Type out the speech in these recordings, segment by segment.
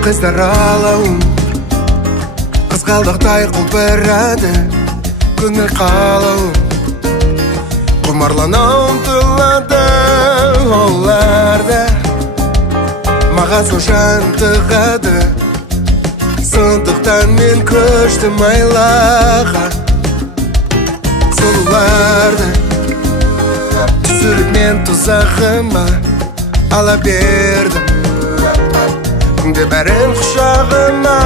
Kızlar ağlauım Қызғалдақтай құлпырады Көңіл қалауым Құмарлана ұмтылады оларда Маған сол жан тығады Сондықтан мен көштім айлаға Сұлуларды Түсіріп мен тұзағыма ала бердім Күнде бәрін құшағыма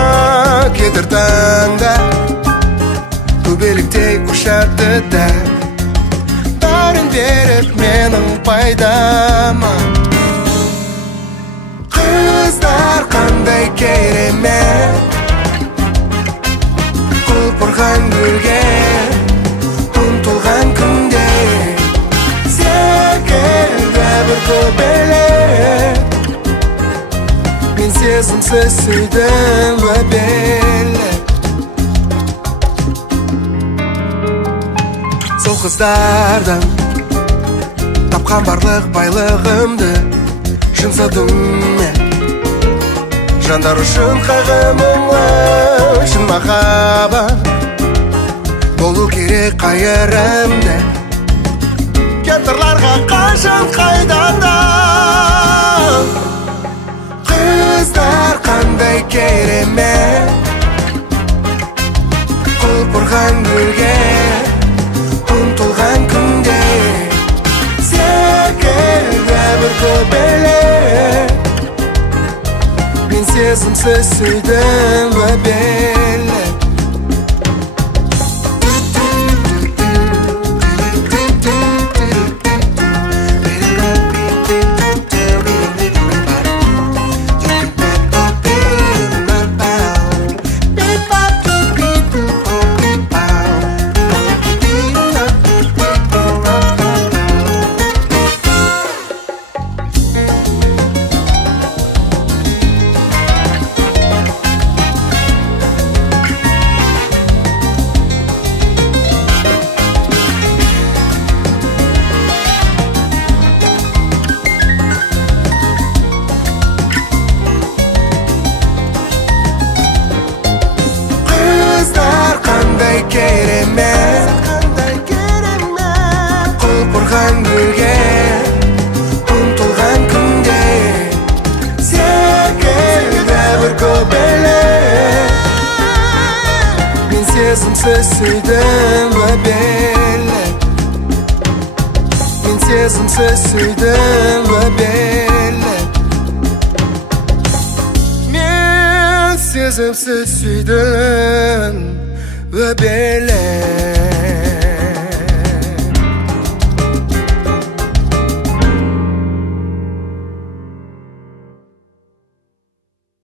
кетір таңда Көбеліктей ұшақты да Бәрін беріп менің пайдама Қыздар қандай керемет Құлпырған гүлге ұмтылған күнде Секілді бір көбелек Мен сезімсіз сүйдім өбелі Сол қыздардан Тапқан барлық байлығымды Жұмсадым мен Жандар үшін қайғымыңлы Шын махаббат Болу керек қайырымды Кентірларға қашан қайдан да Қыздар қандай керемет Құлпырған гүлге ұмтылған күнде Секілді бір көбелек Мен сезімсіз сүйдім өбелі Құлпырған гүлге ұмтылған күнде Секілді бір көбелек Мен сезімсіз сүйдім өбелі Мен сезімсіз сүйдім өбелі Мен сезімсіз сүйдім өбелі